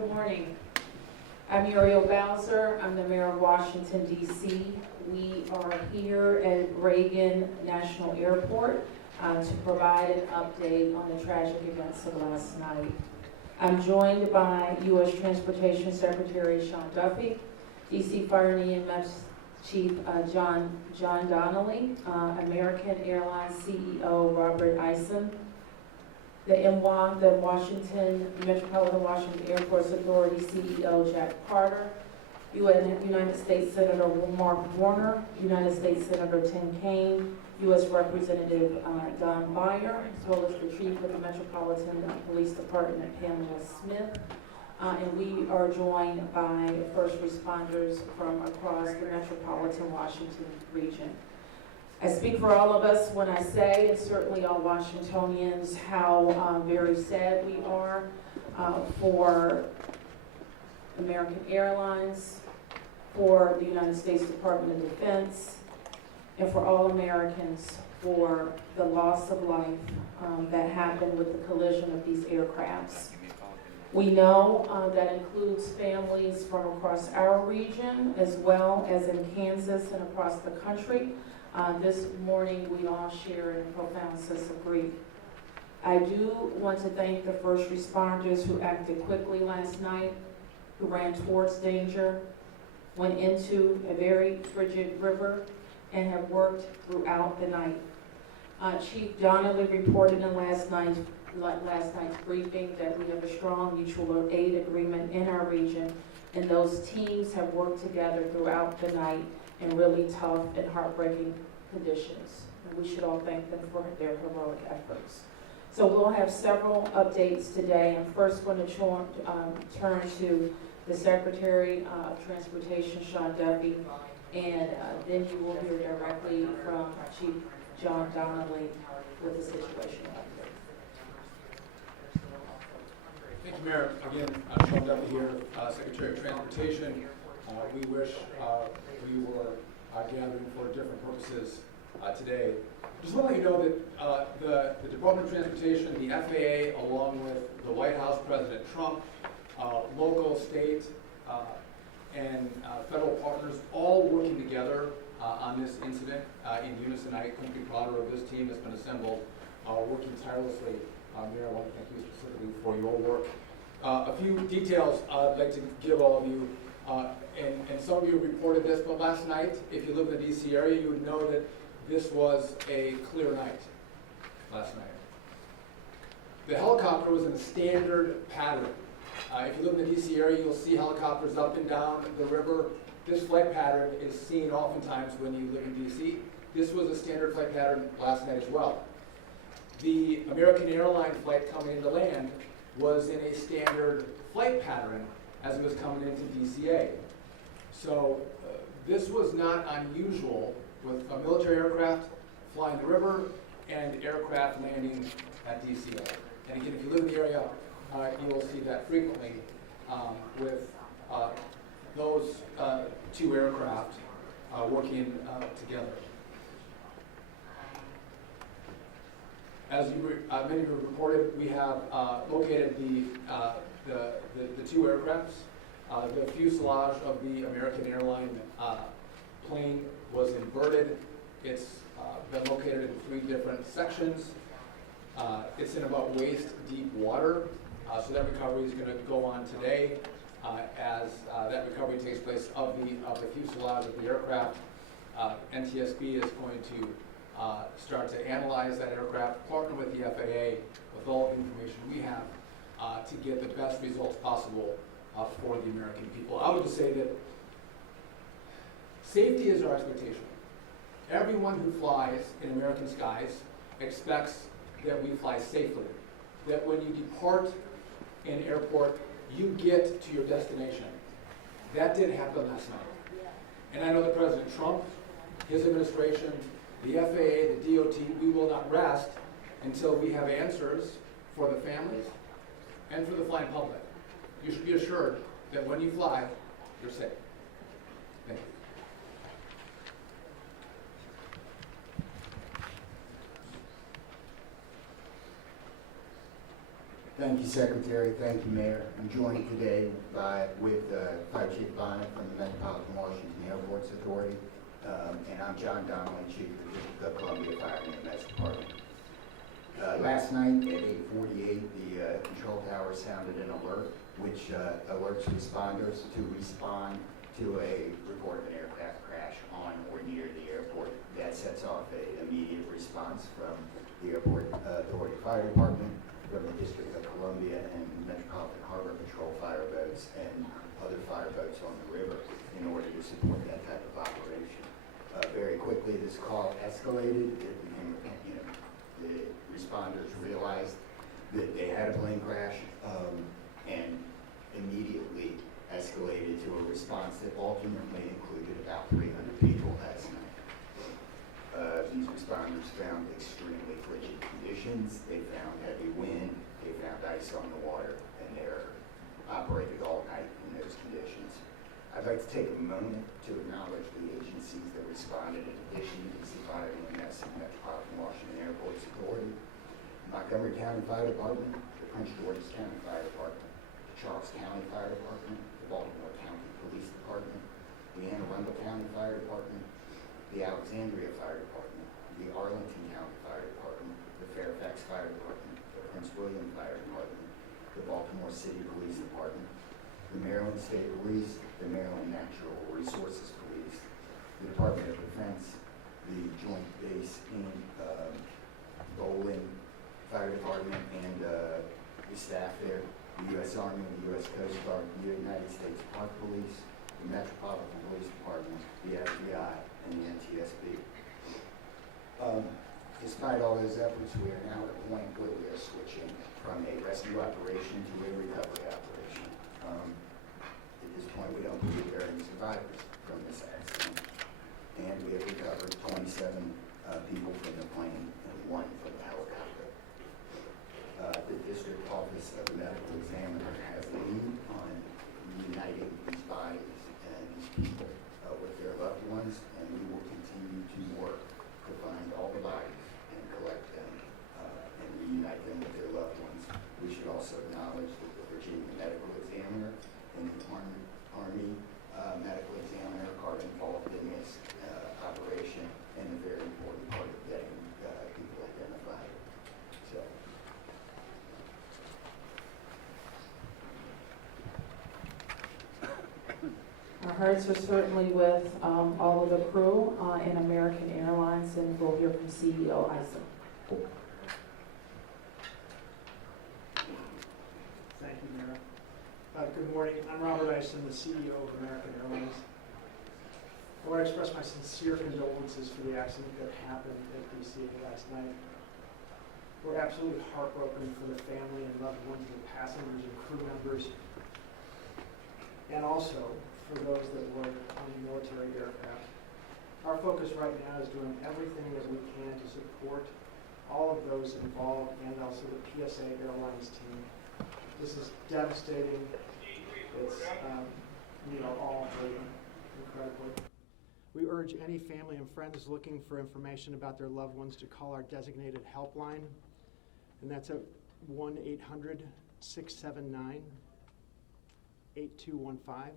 Good morning. I'm Muriel Bowser. I'm the mayor of Washington, D.C. We are here at Reagan National Airport to provide an update on the tragic events of last night. I'm joined by U.S. Transportation Secretary Sean Duffy, D.C. Fire and EMS Chief John Donnelly, American Airlines CEO Robert Eisen, the MWA, the Metropolitan Washington Airports Authority CEO Jack Carter, United States Senator Mark Warner, United States Senator Tim Kaine, U.S. Representative Don Beyer, as well as the Chief of the Metropolitan Police Department, Pamela Smith. And we are joined by first responders from across the Metropolitan Washington region. I speak for all of us when I say, and certainly all Washingtonians, how very sad we are for American Airlines, for the United States Department of Defense, and for all Americans for the loss of life that happened with the collision of these aircrafts. We know that includes families from across our region, as well as in Kansas and across the country. This morning, we all share in a profound sense of grief. I do want to thank the first responders who acted quickly last night, who ran towards danger, went into a very frigid river, and have worked throughout the night. Chief Donnelly reported in last night's briefing that we have a strong mutual aid agreement in our region, and those teams have worked together throughout the night in really tough and heartbreaking conditions. And we should all thank them for their heroic efforts. So we'll have several updates today. I'm first going to turn to the Secretary of Transportation, Sean Duffy, and then you will hear directly from Chief John Donnelly with the situation update. Thank you, Mayor. Again, Sean Duffy here, Secretary of Transportation. We wish we were gathering for different purposes today. Just want to let you know that the Department of Transportation, the FAA, along with the White House, President Trump, local, state, and federal partners, all working together on this incident in unison. I couldn't be prouder of this team that's been assembled, working tirelessly. Mayor, I want to thank you specifically for your work. A few details I'd like to give all of you. And some of you reported this, but last night, if you live in the D.C. area, you would know that this was a clear night last night. The helicopter was in a standard pattern. If you live in the D.C. area, you'll see helicopters up and down the river. This flight pattern is seen oftentimes when you live in D.C. This was a standard flight pattern last night as well. The American Airlines flight coming into land was in a standard flight pattern as it was coming into DCA. So this was not unusual with a military aircraft flying the river and aircraft landing at DCA. And again, if you live in the area, you will see that frequently with those two aircraft working together. As many of you reported, we have located the two aircrafts. The fuselage of the American Airlines plane was inverted. It's been located in 3 different sections. It's in about waist-deep water, so that recovery is going to go on today. As that recovery takes place of the fuselage of the aircraft, NTSB is going to start to analyze that aircraft, partner with the FAA with all the information we have to get the best results possible for the American people. I would just say that safety is our expectation. Everyone who flies in American skies expects that we fly safely, that when you depart an airport, you get to your destination. That did happen last night. And I know that President Trump, his administration, the FAA, the DOT, we will not rest until we have answers for the families and for the flying public. You should be assured that when you fly, you're safe. Thank you. Thank you, Secretary. Thank you, Mayor. I'm joined today with Fire Chief Bonnet from the Metropolitan Washington Airports Authority, and I'm John Donnelly, Chief of the District of Columbia Fire and EMS Department. Last night at 8:48, the control tower sounded an alert, which alerts responders to respond to a report of an aircraft crash on or near the airport. That sets off an immediate response from the Airport Authority Fire Department, from the District of Columbia and Metropolitan Harbor Patrol fire boats and other fire boats on the river in order to support that type of operation. Very quickly, this call escalated. It became, the responders realized that they had a plane crash and immediately escalated to a response that ultimately included about 300 people last night. These responders found extremely frigid conditions. They found heavy wind. They found ice on the water, and they're operated all night in those conditions. I'd like to take a moment to acknowledge the agencies that responded in addition to D.C. Fire and EMS and Metropolitan Washington Airports Authority, Montgomery County Fire Department, the Prince George's County Fire Department, the Charles County Fire Department, the Baltimore County Police Department, the Anne Arundel County Fire Department, the Alexandria Fire Department, the Arlington County Fire Department, the Fairfax Fire Department, the Prince William Fire Department, the Baltimore City Police Department, the Maryland State Police, the Maryland Natural Resources Police, the Department of Defense, the Joint Base in Bowling Fire Department, and the staff there, the U.S. Army, the U.S. Coast Guard, the United States Park Police, the Metropolitan Police Department, the FBI, and the NTSB. Despite all those efforts, we are now at a point where we are switching from a rescue operation to a recovery operation. At this point, we don't believe there are any survivors from this accident, and we have recovered 27 people from the plane and 1 from the helicopter. The District Office of the Medical Examiner has a lead on reuniting these bodies and these people with their loved ones, and we will continue to work to find all the bodies and collect them and reunite them with their loved ones. We should also acknowledge that the Virginia Medical Examiner and the Army Medical Examiner are involved in this operation and a very important part of getting people identified. So. Our hearts are certainly with all of the crew in American Airlines, and we'll hear from CEO Ison. Thank you, Mayor. Good morning. I'm Robert Ison, the CEO of American Airlines. I want to express my sincere condolences for the accident that happened at D.C. last night. We're absolutely heartbroken for the family and loved ones of the passengers and crew members, and also for those that were on the military aircraft. Our focus right now is doing everything that we can to support all of those involved and also the PSA Airlines team. This is devastating. It's, we are all hurting incredibly. We urge any family and friends looking for information about their loved ones to call our designated helpline, and that's at 1-800-679-8215.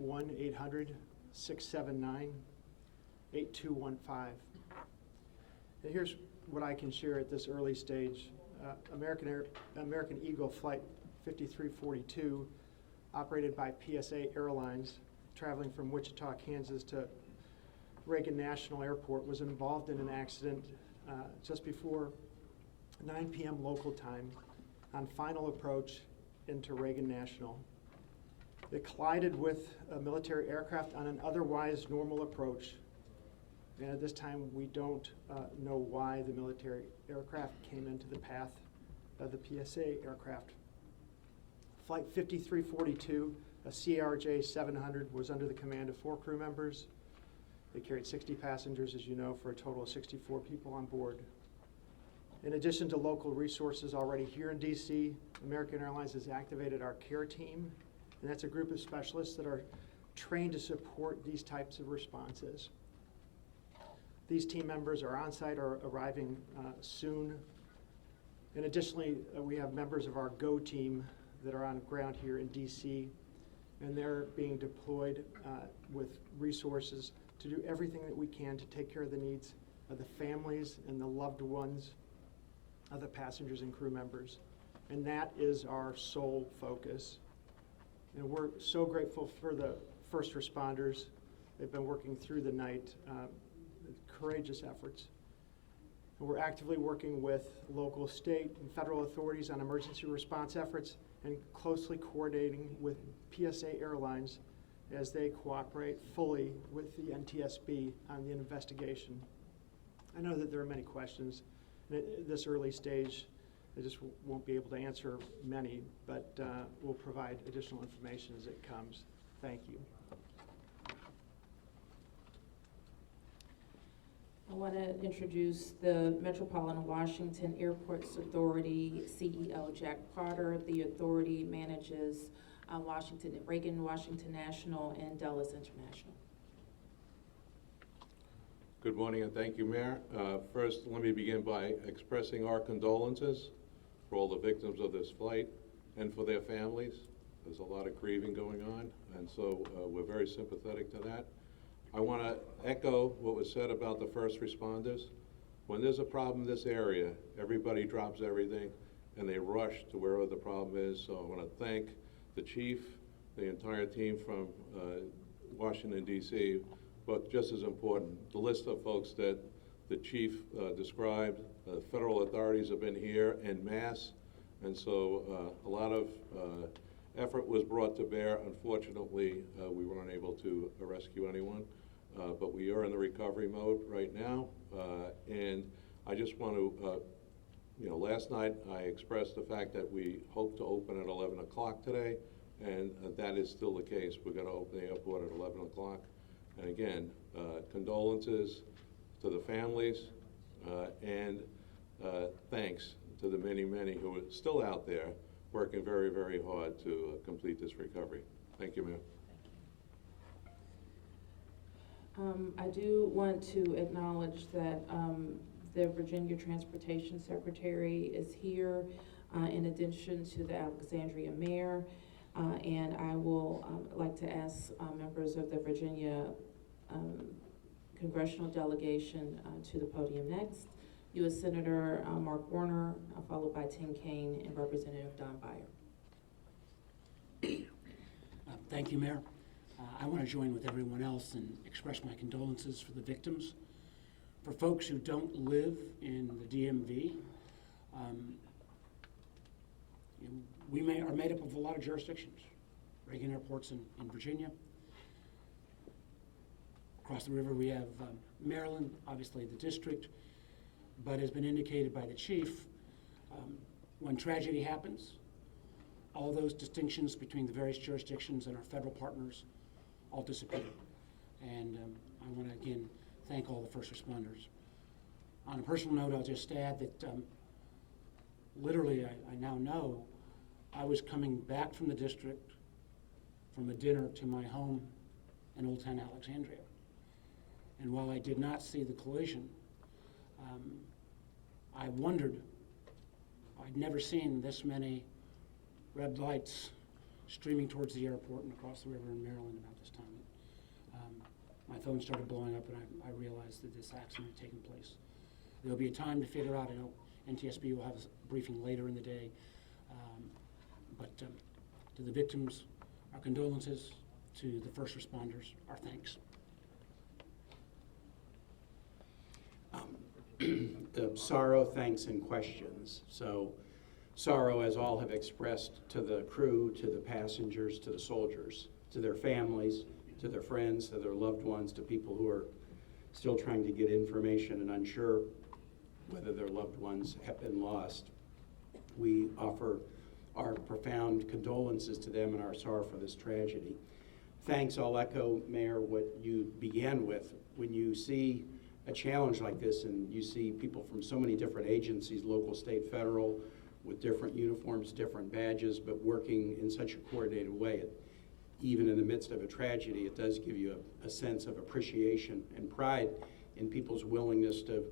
1-800-679-8215. And here's what I can share at this early stage. American Eagle Flight 5342, operated by PSA Airlines, traveling from Wichita, Kansas to Reagan National Airport, was involved in an accident just before 9 p.m. local time on final approach into Reagan National. It collided with a military aircraft on an otherwise normal approach, and at this time we don't know why the military aircraft came into the path of the PSA aircraft. Flight 5342, a CRJ 700, was under the command of 4 crew members. They carried 60 passengers, as you know, for a total of 64 people on board. In addition to local resources already here in D.C., American Airlines has activated our care team, and that's a group of specialists that are trained to support these types of responses. These team members are on site or arriving soon, And additionally, we have members of our GO team that are on ground here in DC, and they're being deployed with resources to do everything that we can to take care of the needs of the families and the loved ones of the passengers and crew members. And that is our sole focus. And we're so grateful for the first responders. They've been working through the night, courageous efforts. And we're actively working with local, state, and federal authorities on emergency response efforts and closely coordinating with PSA Airlines as they cooperate fully with the NTSB on the investigation. I know that there are many questions, and at this early stage, I just won't be able to answer many, but we'll provide additional information as it comes. Thank you. I want to introduce the Metropolitan Washington Airports Authority CEO, Jack Potter. The authority manages Reagan Washington National and Dulles International. Good morning and thank you, Mayor. First, let me begin by expressing our condolences for all the victims of this flight and for their families. There's a lot of grieving going on, and so we're very sympathetic to that. I want to echo what was said about the first responders. When there's a problem in this area, everybody drops everything and they rush to wherever the problem is. So I want to thank the chief, the entire team from Washington, D.C., but just as important, the list of folks that the chief described. Federal authorities have been here en masse, and so a lot of effort was brought to bear. Unfortunately, we weren't able to rescue anyone, but we are in the recovery mode right now. And I just want to, last night I expressed the fact that we hope to open at 11 o'clock today, and that is still the case. We're going to open the airport at 11 o'clock. And again, condolences to the families, and thanks to the many, many who are still out there working very, very hard to complete this recovery. Thank you, Mayor. I do want to acknowledge that the Virginia Transportation Secretary is here, in addition to the Alexandria Mayor, and I will like to ask members of the Virginia Congressional delegation to the podium next. U.S. Senator Mark Warner, followed by Tim Kaine and Representative Don Beyer. Thank you, Mayor. I want to join with everyone else and express my condolences for the victims. For folks who don't live in the DMV, we are made up of a lot of jurisdictions. Reagan Airport's in Virginia. Across the river we have Maryland, obviously the district, but as been indicated by the chief, when tragedy happens, all those distinctions between the various jurisdictions and our federal partners all disappear. And I want to again thank all the first responders. On a personal note, I'll just add that literally I now know I was coming back from the district from a dinner to my home in Old Town Alexandria. And while I did not see the collision, I wondered, I'd never seen this many red lights streaming towards the airport and across the river in Maryland about this time. My phone started blowing up and I realized that this accident had taken place. There'll be a time to figure out, I know NTSB will have a briefing later in the day, but to the victims, our condolences. To the first responders, our thanks. Sorrow, thanks, and questions. So sorrow, as all have expressed, to the crew, to the passengers, to the soldiers, to their families, to their friends, to their loved ones, to people who are still trying to get information and unsure whether their loved ones have been lost. We offer our profound condolences to them and our sorrow for this tragedy. Thanks, I'll echo, Mayor, what you began with. When you see a challenge like this and you see people from so many different agencies, local, state, federal, with different uniforms, different badges, but working in such a coordinated way, even in the midst of a tragedy, it does give you a sense of appreciation and pride in people's willingness to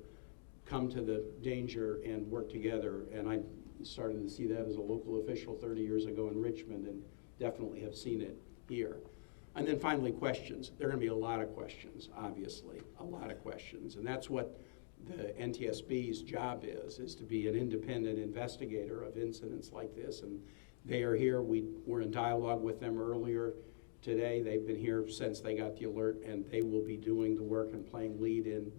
come to the danger and work together. And I started to see that as a local official 30 years ago in Richmond, and definitely have seen it here. And then finally, questions. There are going to be a lot of questions, obviously, a lot of questions. And that's what the NTSB's job is to be an independent investigator of incidents like this. And they are here. We were in dialogue with them earlier today. They've been here since they got the alert, and they will be doing the work and playing lead in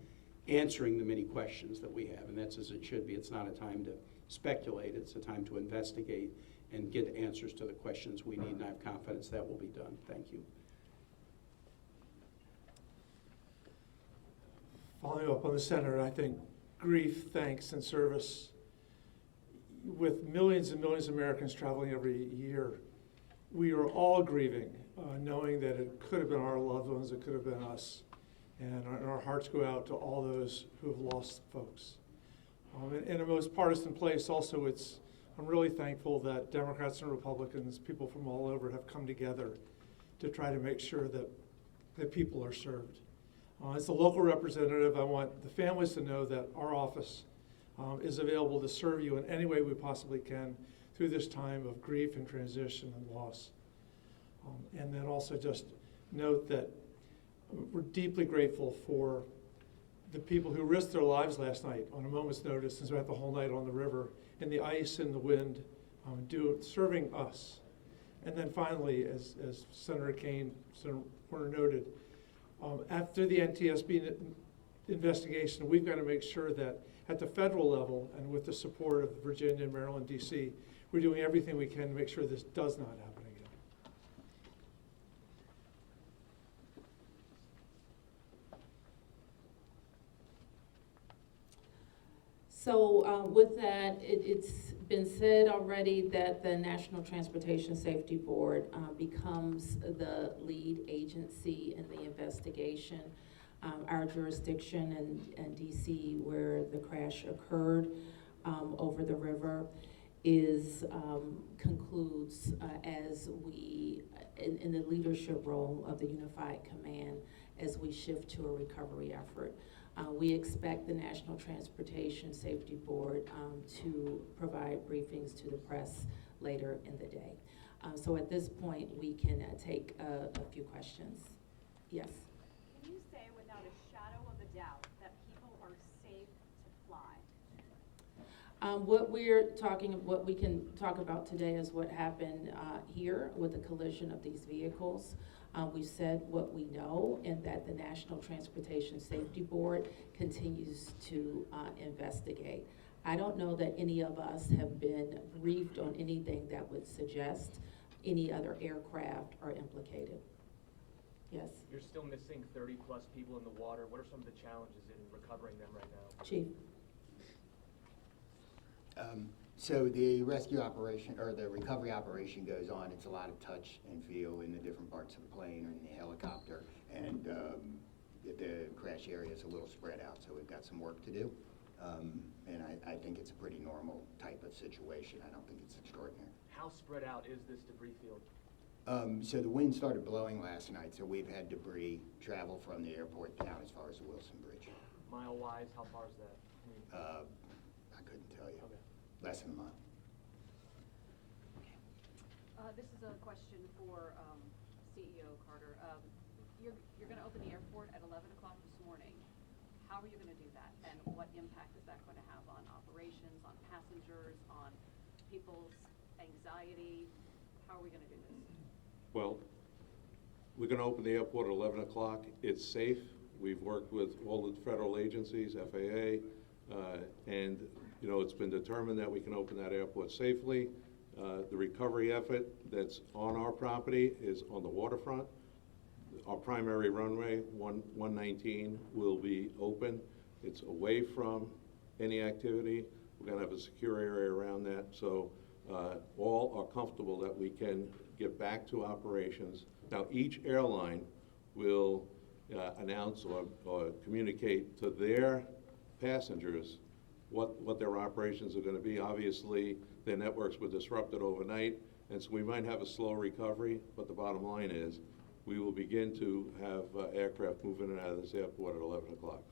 answering the many questions that we have. And that's as it should be. It's not a time to speculate. It's a time to investigate and get answers to the questions we need, and I have confidence that will be done. Thank you. Following up on the senator, I think grief, thanks, and service, with millions and millions of Americans traveling every year, we are all grieving, knowing that it could have been our loved ones, it could have been us. And our hearts go out to all those who have lost folks. In a most partisan place, also, I'm really thankful that Democrats and Republicans, people from all over, have come together to try to make sure that people are served. As a local representative, I want the families to know that our office is available to serve you in any way we possibly can through this time of grief and transition and loss. And then also just note that we're deeply grateful for the people who risked their lives last night on a moment's notice and spent the whole night on the river in the ice and the wind, serving us. And then finally, as Senator Warner noted, after the NTSB investigation, we've got to make sure that at the federal level and with the support of Virginia, Maryland, D.C., we're doing everything we can to make sure this does not happen again. So with that, it's been said already that the National Transportation Safety Board becomes the lead agency in the investigation. Our jurisdiction in DC, where the crash occurred over the river, concludes as we, in the leadership role of the Unified Command, as we shift to a recovery effort. We expect the National Transportation Safety Board to provide briefings to the press later in the day. So at this point, we can take a few questions. Yes? Can you say without a shadow of a doubt that people are safe to fly? What we can talk about today is what happened here with the collision of these vehicles. We've said what we know, and that the National Transportation Safety Board continues to investigate. I don't know that any of us have been briefed on anything that would suggest any other aircraft are implicated. Yes? You're still missing 30 plus people in the water. What are some of the challenges in recovering them right now? Chief? So the rescue operation, or the recovery operation, goes on. It's a lot of touch and feel in the different parts of the plane or in the helicopter, and the crash area is a little spread out, so we've got some work to do. And I think it's a pretty normal type of situation. I don't think it's extraordinary. How spread out is this debris field? So the wind started blowing last night, so we've had debris travel from the airport down as far as the Wilson Bridge. Mile-wise, how far is that? I couldn't tell you. Okay. Less than a mile. This is a question for CEO Carter. You're going to open the airport at 11 o'clock this morning. How are you going to do that? And what impact is that going to have on operations, on passengers, on people's anxiety? How are we going to do this? Well, we're going to open the airport at 11 o'clock. It's safe. We've worked with all the federal agencies, FAA, and it's been determined that we can open that airport safely. The recovery effort that's on our property is on the waterfront. Our primary runway, 119, will be open. It's away from any activity. We're going to have a secure area around that, so all are comfortable that we can get back to operations. Now, each airline will announce or communicate to their passengers what their operations are going to be. Obviously, their networks were disrupted overnight, and so we might have a slow recovery, but the bottom line is we will begin to have aircraft moving in and out of this airport at 11 o'clock.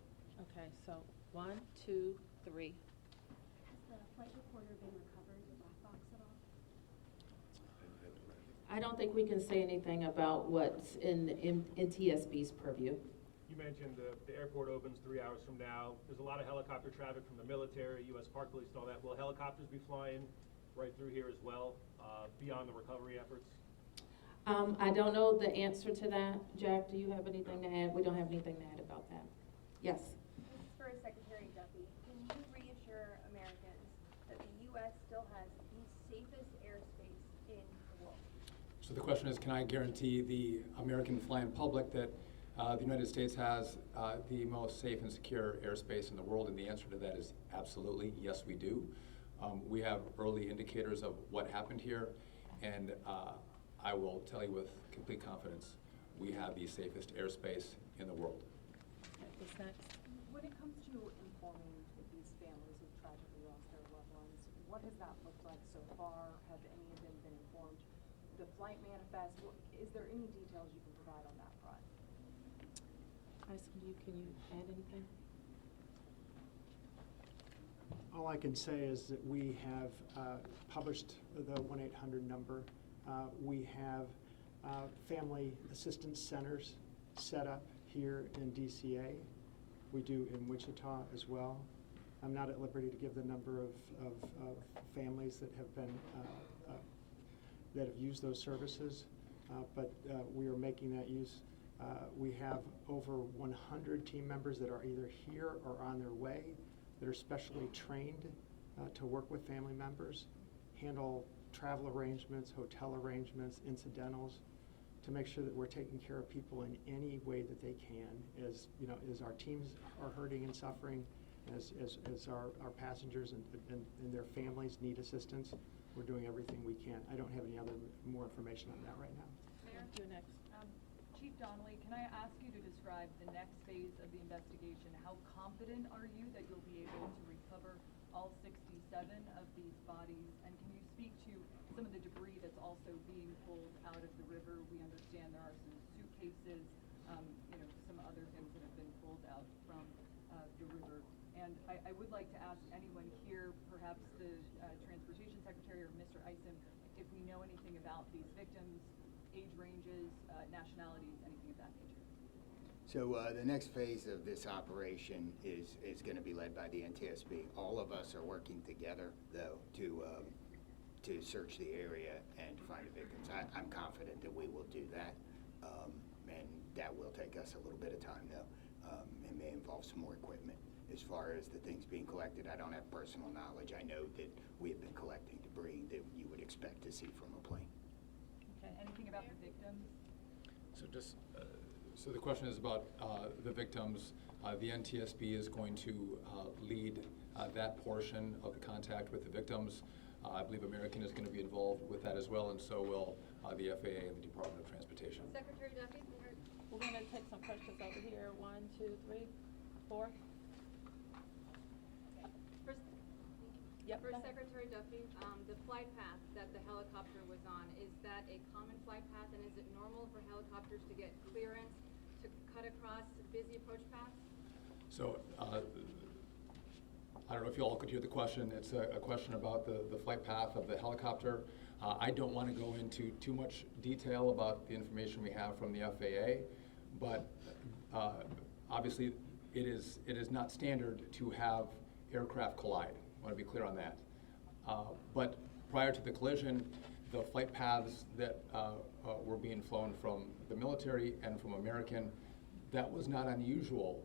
Okay, so 1, 2, 3. Has the flight recorder been recovered, the black box at all? I don't think we can say anything about what's in TSB's purview. You mentioned the airport opens 3 hours from now. There's a lot of helicopter traffic from the military, U.S. Park Police, and all that. Will helicopters be flying right through here as well, beyond the recovery efforts? I don't know the answer to that. Jack, do you have anything to add? We don't have anything to add about that. Yes. This is for Secretary Duffy. Can you reassure Americans that the U.S. still has the safest airspace in the world? So the question is, can I guarantee the American flying public that the United States has the most safe and secure airspace in the world? And the answer to that is absolutely, yes, we do. We have early indicators of what happened here, and I will tell you with complete confidence, we have the safest airspace in the world. What's next? When it comes to informing these families who've tragically lost their loved ones, what has that looked like so far? Have any of them been informed? The flight manifest, is there any details you can provide on that front? Can you add anything? All I can say is that we have published the 1-800 number. We have family assistance centers set up here in DCA. We do in Wichita as well. I'm not at liberty to give the number of families that have been that have used those services, but we are making that use. We have over 100 team members that are either here or on their way that are specially trained to work with family members, handle travel arrangements, hotel arrangements, incidentals, to make sure that we're taking care of people in any way that they can. As you know, as our teams are hurting and suffering, as our passengers and their families need assistance, we're doing everything we can. I don't have any more information on that right now. Mayor? You next. Chief Donnelly, can I ask you to describe the next phase of the investigation? How confident are you that you'll be able to recover all 67 of these bodies? And can you speak to some of the debris that's also being pulled out of the river? We understand there are some suitcases, some other things that have been pulled out from the river. And I would like to ask anyone here, perhaps the Transportation Secretary or Mr. Isom, if we know anything about these victims, age ranges, nationalities, anything of that nature. So the next phase of this operation is going to be led by the NTSB. All of us are working together, though, to search the area and find the victims. I'm confident that we will do that, and that will take us a little bit of time, though. It may involve some more equipment. As far as the things being collected, I don't have personal knowledge. I know that we have been collecting debris that you would expect to see from a plane. Okay, anything about the victims? So the question is about the victims. The NTSB is going to lead that portion of the contact with the victims. I believe American is going to be involved with that as well, and so will the FAA and the Department of Transportation. Secretary Duffy? We're going to take some questions over here. 1, 2, 3, 4. Yep. For Secretary Duffy, the flight path that the helicopter was on, is that a common flight path, and is it normal for helicopters to get clearance to cut across busy approach paths? So I don't know if you all could hear the question. It's a question about the flight path of the helicopter. I don't want to go into too much detail about the information we have from the FAA, but obviously it is not standard to have aircraft collide. I want to be clear on that. But prior to the collision, the flight paths that were being flown from the military and from American, that was not unusual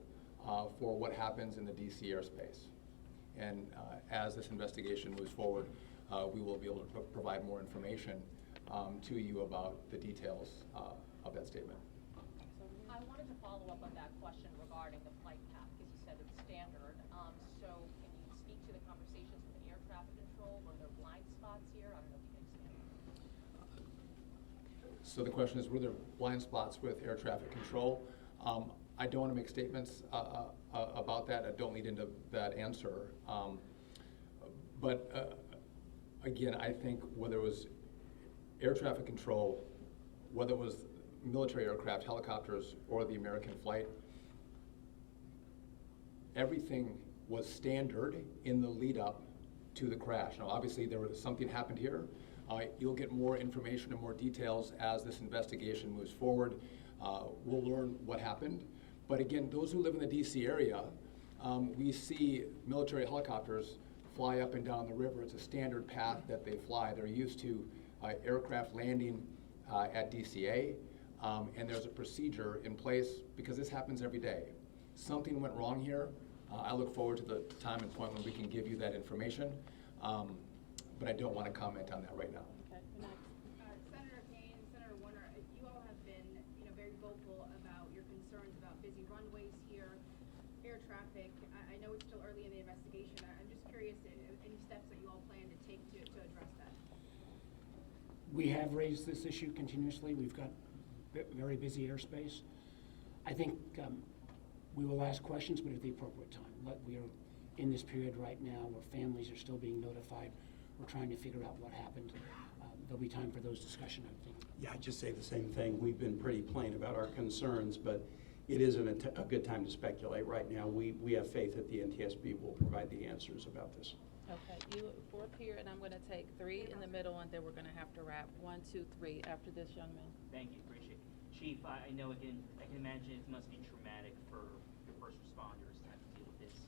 for what happens in the DC airspace. And as this investigation moves forward, we will be able to provide more information to you about the details of that statement. I wanted to follow up on that question regarding the flight path, because you said it's standard. So can you speak to the conversations with air traffic control? Were there blind spots here? I don't know if you can expand. So the question is, were there blind spots with air traffic control? I don't want to make statements about that. I don't lead into that answer. But again, I think whether it was air traffic control, whether it was military aircraft, helicopters, or the American flight, everything was standard in the lead up to the crash. Now, obviously, something happened here. You'll get more information and more details as this investigation moves forward. We'll learn what happened. But again, those who live in the DC area, we see military helicopters fly up and down the river. It's a standard path that they fly. They're used to aircraft landing at DCA, and there's a procedure in place because this happens every day. Something went wrong here. I look forward to the time and point when we can give you that information, but I don't want to comment on that right now. Okay, next. Senator Kane, Senator Warner, you all have been, very vocal about your concerns about busy runways here, air traffic. I know it's still early in the investigation. I'm just curious, any steps that you all plan to take to address that? We have raised this issue continuously. We've got very busy airspace. I think we will ask questions, but at the appropriate time. We are in this period right now where families are still being notified. We're trying to figure out what happened. There'll be time for those discussions, I think. Yeah, I'd just say the same thing. We've been pretty plain about our concerns, but it isn't a good time to speculate right now. We have faith that the NTSB will provide the answers about this. Okay, you four up here, and I'm going to take three in the middle, and then we're going to have to wrap. 1, 2, 3 after this, young man. Thank you, appreciate it. Chief, I know, again, I can imagine it must be traumatic for your first responders to have to deal with this.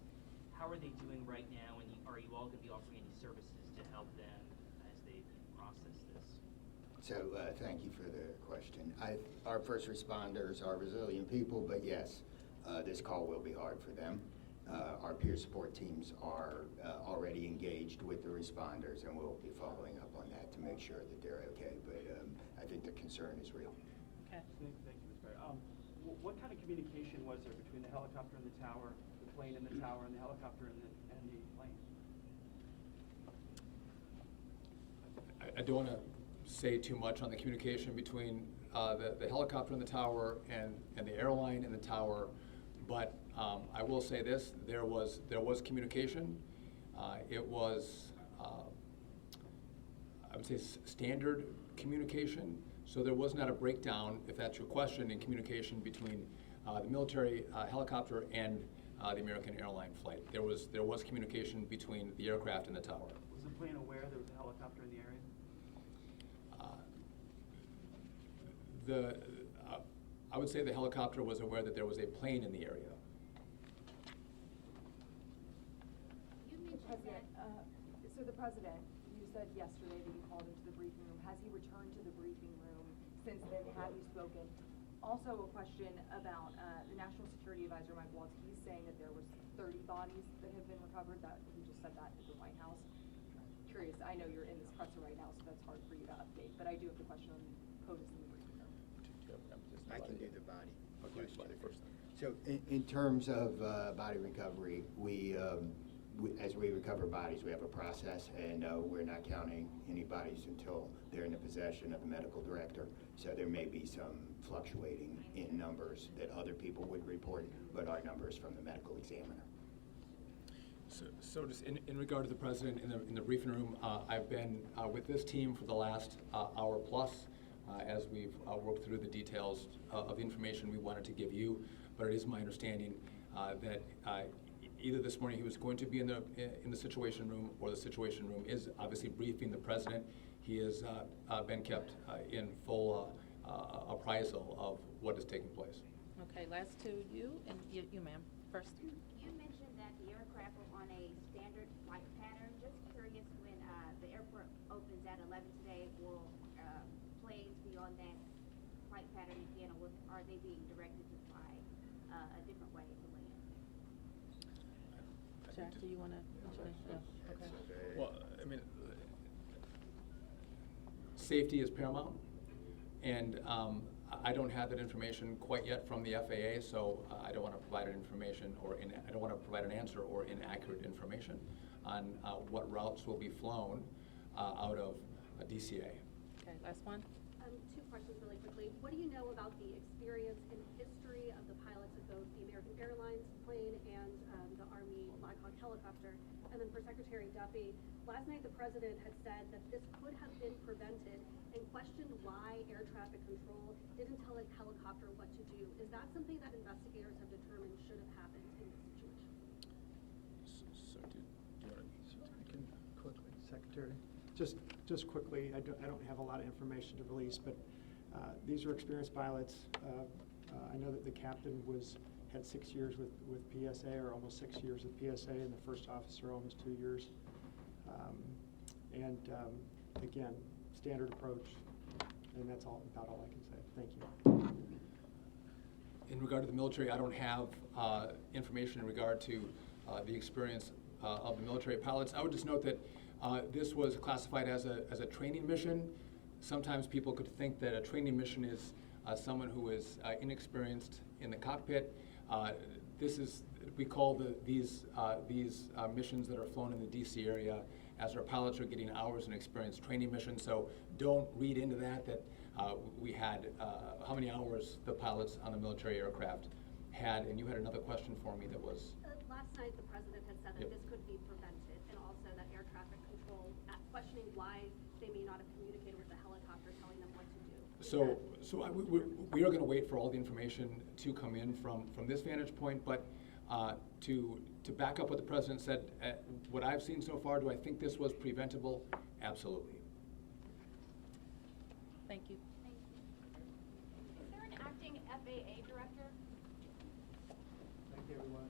How are they doing right now, and are you all going to be offering any services to help them as they process this? So thank you for the question. Our first responders are resilient people, but yes, this call will be hard for them. Our peer support teams are already engaged with the responders, and we'll be following up on that to make sure that they're okay. But I think the concern is real. Okay. Thank you, Ms. Barry. What kind of communication was there between the helicopter and the tower, the plane and the tower, and the helicopter and the plane? I don't want to say too much on the communication between the helicopter and the tower and the airline and the tower, but I will say this: there was communication. It was, I would say, standard communication. So there was not a breakdown, if that's your question, in communication between the military helicopter and the American airline flight. There was communication between the aircraft and the tower. Was the plane aware there was a helicopter in the area? I would say the helicopter was aware that there was a plane in the area. So the president, you said yesterday that you called into the briefing room. Has he returned to the briefing room since then? Have you spoken? Also a question about the National Security Advisor, Mike Waltz. He's saying that there was 30 bodies that have been recovered. That he just said that at the White House. Curious, I know you're in this presser right now, so that's hard for you to update, but I do have the question on POTUS in the briefing room. I can do the body question. So in terms of body recovery, as we recover bodies, we have a process, and we're not counting any bodies until they're in the possession of the medical director. So there may be some fluctuating in numbers that other people would report, but our numbers from the medical examiner. So just in regard to the president in the briefing room, I've been with this team for the last hour plus as we've worked through the details of information we wanted to give you. But it is my understanding that either this morning he was going to be in the Situation Room, or the Situation Room is obviously briefing the president. He has been kept in full appraisal of what is taking place. Okay, last two, you and you ma'am, first. You mentioned that the aircraft were on a standard flight pattern. Just curious, when the airport opens at 11 today, will planes be on that flight pattern again, or are they being directed to fly a different way to land? Jack, do you want to mention it? No. Okay. Well, I mean, safety is paramount, and I don't have that information quite yet from the FAA, so I don't want to provide an information I don't want to provide an answer or inaccurate information on what routes will be flown out of DCA. Okay, last one. Two questions really quickly. What do you know about the experience and history of the pilots of both the American Airlines plane and the Army Black Hawk helicopter? And then for Secretary Duffy, last night the president had said that this could have been prevented and questioned why air traffic control didn't tell a helicopter what to do. Is that something that investigators have determined should have happened in this situation? Secretary. Just quickly, I don't have a lot of information to release, but these are experienced pilots. I know that the captain had 6 years with PSA, or almost 6 years with PSA, and the first officer almost 2 years. Again, standard approach, and that's about all I can say. Thank you. In regard to the military, I don't have information in regard to the experience of the military pilots. I would just note that this was classified as a training mission. Sometimes people could think that a training mission is someone who is inexperienced in the cockpit. We call these missions that are flown in the D.C. area, as our pilots are getting hours in experience, training missions. So don't read into that we had how many hours the pilots on the military aircraft had. And you had another question for me that was? Last night, the president had said that Yep. this could be prevented, and also that air traffic control, questioning why they may not have communicated with the helicopter, telling them what to do. We are going to wait for all the information to come in from this vantage point, but to back up what the president said, what I've seen so far, do I think this was preventable? Absolutely. Thank you. Is there an acting FAA director? Thank you, everyone.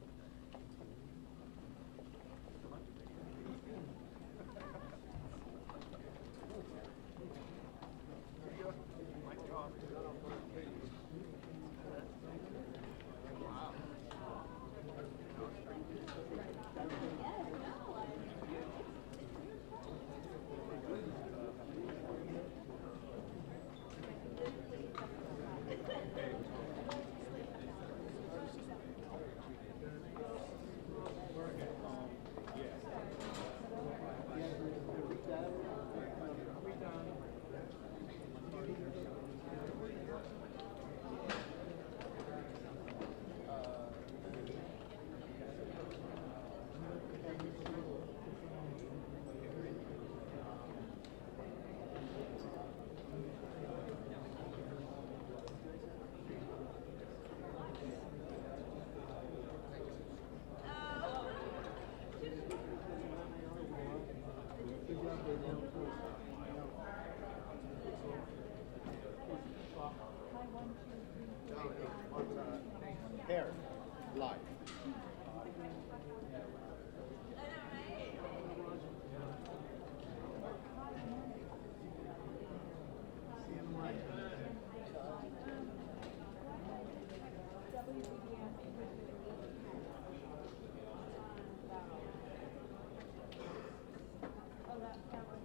Hair, live. Oh, that was